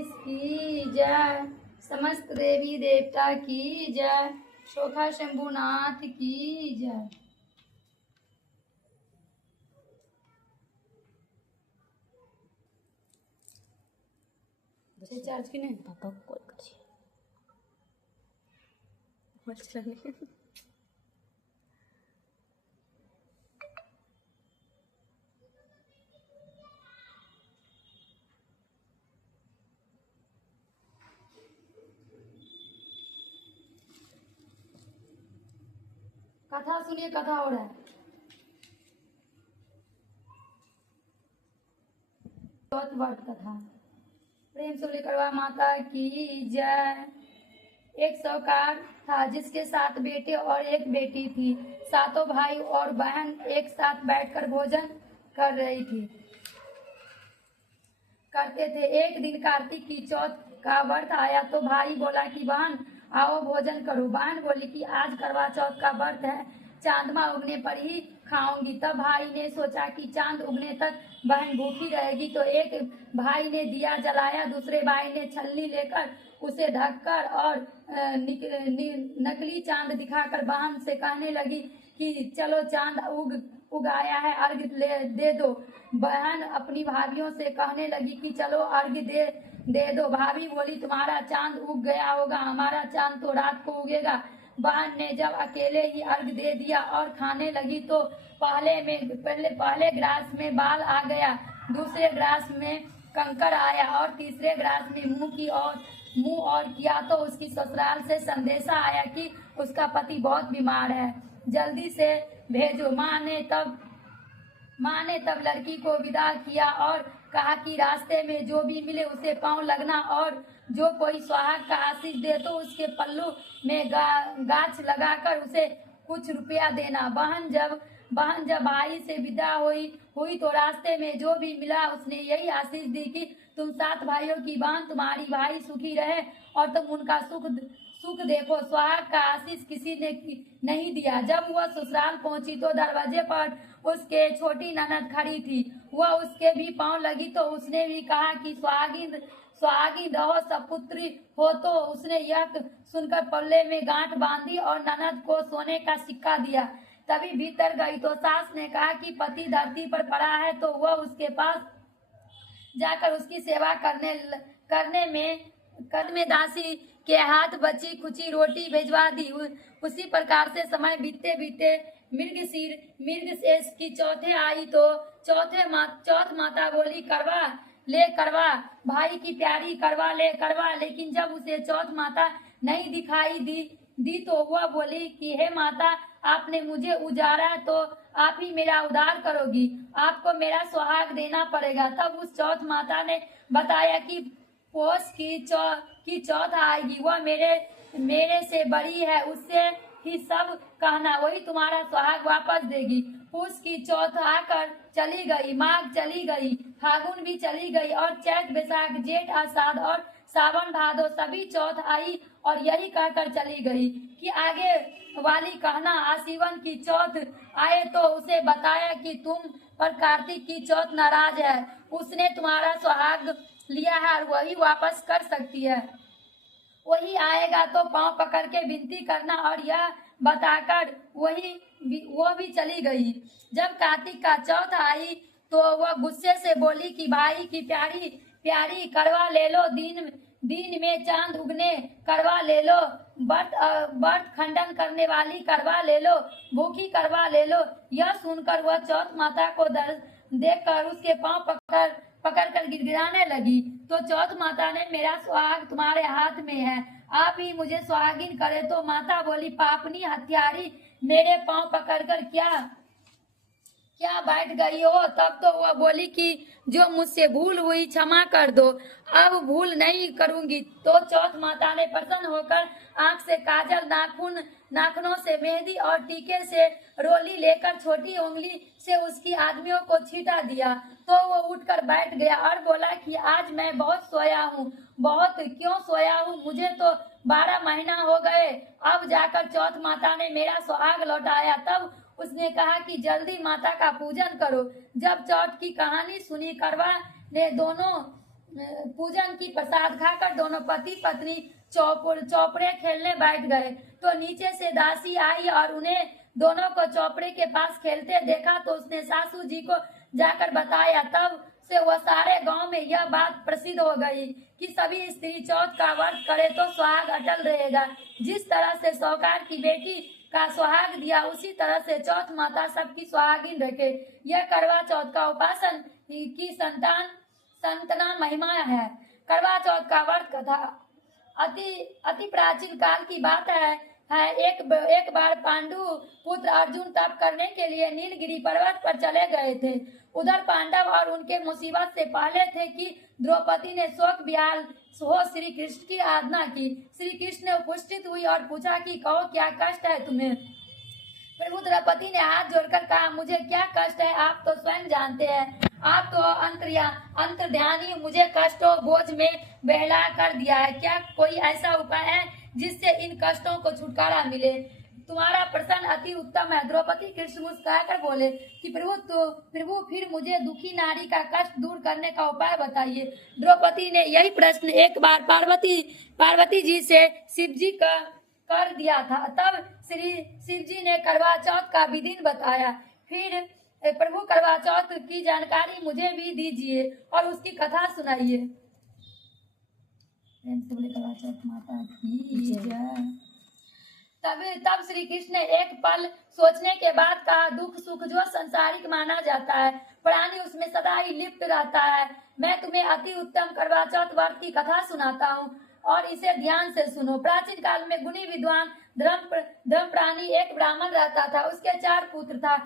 गणेश की जय, समस्त देवी देवता की जय, शोखा शंभुनाथ की जय। चार्ज की नहीं पापा को कॉल करिए। कथा सुनिए, कथा हो रहा है। बहुत वर्ड कथा। प्रेम से बोले करवा माता की जय। एक साहूकार था जिसके 7 बेटे और 1 बेटी थी। सातों भाई और बहन एक साथ बैठकर भोजन कर रही थी करते थे। एक दिन कार्तिक की चौथ का व्रत आया तो भाई बोला कि बहन आओ भोजन करो। बहन बोली कि आज करवा चौथ का व्रत है, चांदमा उगने पर ही खाऊंगी। तब भाई ने सोचा कि चांद उगने तक बहन भूखी रहेगी, तो एक भाई ने दिया जलाया, दूसरे भाई ने छलनी लेकर उसे ढककर और नकली चांद दिखाकर बहन से कहने लगी कि चलो चांद उग आया है, अर्घ्य दे दो। बहन अपनी भाभीियों से कहने लगी कि चलो अर्घ्य दे दो। भाभी बोली तुम्हारा चांद उग गया होगा, हमारा चांद तो रात को उगेगा। बहन ने जब अकेले ही अर्घ्य दे दिया और खाने लगी तो पहले ग्रास में बाल आ गया, दूसरे ग्रास में कंकर आया और तीसरे ग्रास में मुंह और किया तो उसकी ससुराल से संदेशा आया कि उसका पति बहुत बीमार है, जल्दी से भेजो। माँ ने तब लड़की को विदा किया और कहा कि रास्ते में जो भी मिले उसे पांव लगना और जो कोई सुहाग का आशीष दे तो उसके पल्लू में गाछ लगाकर उसे कुछ रुपया देना। बहन जब भाई से विदा हुई तो रास्ते में जो भी मिला उसने यही आशीष दी कि तुम 7 भाइयों की बहन, तुम्हारी भाई सुखी रहे और तुम उनका सुख देखो। सुहाग का आशीष किसी ने नहीं दिया। जब वह ससुराल पहुंची तो दरवाजे पर उसके छोटी ननद खड़ी थी। वह उसके भी पांव लगी तो उसने भी कहा कि सुहागी रहो, सपुत्री हो। तो उसने यह सुनकर पल्ले में गांठ बांधी और ननद को सोने का सिक्का दिया। तभी भीतर गई तो सास ने कहा कि पति धरती पर पड़ा है, तो वह उसके पास जाकर उसकी सेवा करने में दासी के हाथ बची खुची रोटी भेजवा दी। उसी प्रकार से समय बीतते मृगशीर्ष की चौथे आई तो चौथ माता बोली करवा भाई की प्यारी करवा ले। लेकिन जब उसे चौथ माता नहीं दिखाई दी तो वह बोली कि हे माता, आपने मुझे उजाड़ा तो आप ही मेरा उद्धार करोगी, आपको मेरा सुहाग देना पड़ेगा। तब उस चौथ माता ने बताया कि पोष की चौथ आएगी, वह मेरे से बड़ी है, उससे ही सब कहना, वही तुम्हारा सुहाग वापस देगी। पूस की चौथ आकर चली गई, माघ चली गई, फागुन भी चली गई और चैत बैसाख जेठ आषाढ़ और सावन भादो सभी चौथ आई और यही कहकर चली गई कि आगे वाली कहना। आसीवन की चौथ आए तो उसे बताया कि तुम पर कार्तिक की चौथ नाराज है, उसने तुम्हारा सुहाग लिया है और वही वापस कर सकती है। वही आएगा तो पांव पकड़ के विनती करना। और यह बताकर वो भी चली गई। जब कार्तिक का चौथ आई तो वह गुस्से से बोली कि भाई की प्यारी करवा ले लो, दिन में चांद उगने करवा ले लो, व्रत खंडन करने वाली करवा ले लो, भूखी करवा ले लो। यह सुनकर वह चौथ माता को देखकर उसके पांव पकड़ कर गिड़गिड़ाने लगी। तो चौथ माता ने मेरा सुहाग तुम्हारे हाथ में है, आप ही मुझे सुहागिन करे। तो माता बोली पापनी हत्यारी, मेरे पांव पकड़कर क्या बैठ गई हो। तब तो वह बोली कि जो मुझसे भूल हुई क्षमा कर दो, अब भूल नहीं करूंगी। तो चौथ माता ने प्रसन्न होकर आंख से काजल, नाखूनों से मेहंदी और टीके से रोली लेकर छोटी उंगली से उसकी आदमियों को छीटा दिया। तो वो उठकर बैठ गया और बोला कि आज मैं बहुत सोया हूँ। बहुत क्यों सोया हूँ, मुझे तो 12 महीना हो गए। अब जाकर चौथ माता ने मेरा सुहाग लौटाया। तब उसने कहा कि जल्दी माता का पूजन करो। जब चौथ की कहानी सुनी, करवा ने पूजन की प्रसाद खाकर दोनों पति पत्नी चौपड़े खेलने बैठ गए। तो नीचे से दासी आई और उन्हें दोनों को चौपड़े के पास खेलते देखा तो उसने सासू जी को जाकर बताया। तब से वह सारे गांव में यह बात प्रसिद्ध हो गई कि सभी स्त्री चौथ का व्रत करे तो सुहाग अटल रहेगा। जिस तरह से साहूकार की बेटी का सुहाग दिया उसी तरह से चौथ माता सबकी सुहागिन रखे। यह करवा चौथ का उपासन की संतना महिमा है। करवा चौथ का व्रत कथा अति प्राचीन काल की बात है। एक बार पांडु पुत्र अर्जुन तप करने के लिए नीलगिरी पर्वत पर चले गए थे। उधर पांडव और उनके मुसीबत से पहले थे कि द्रौपदी ने शोक विहाल हो श्री कृष्ण की आराधना की। श्री कृष्ण ने उपस्थित हुई और पूछा कि कहो क्या कष्ट है तुम्हें। प्रभु द्रौपदी ने हाथ जोड़कर कहा, मुझे क्या कष्ट है आप तो स्वयं जानते हैं। आप तो अंतर्ध्यानी, मुझे कष्टों बोझ में बहला कर दिया है। क्या कोई ऐसा उपाय है जिससे इन कष्टों को छुटकारा मिले। तुम्हारा प्रश्न अति उत्तम है। द्रौपदी कृष्ण मुस्कुराकर बोले कि प्रभु फिर मुझे दुखी नारी का कष्ट दूर करने का उपाय बताइए। द्रौपदी ने यही प्रश्न एक बार पार्वती जी से शिव जी का कर दिया था। तब श्री शिव जी ने करवा चौथ का विधि बताया। फिर प्रभु करवा चौथ की जानकारी मुझे भी दीजिए और उसकी कथा सुनाइए। करवा चौथ माता की जय। तब श्री कृष्ण ने एक पल सोचने के बाद कहा, दुख सुख जो संसारिक माना जाता है, प्राणी उसमें सदा ही लिप्त रहता है। मैं तुम्हें अति उत्तम करवा चौथ व्रत की कथा सुनाता हूँ और इसे ध्यान से सुनो। प्राचीन काल में गुणी विद्वान धर्म प्राणी एक ब्राह्मण रहता था। उसके 4 पुत्र था।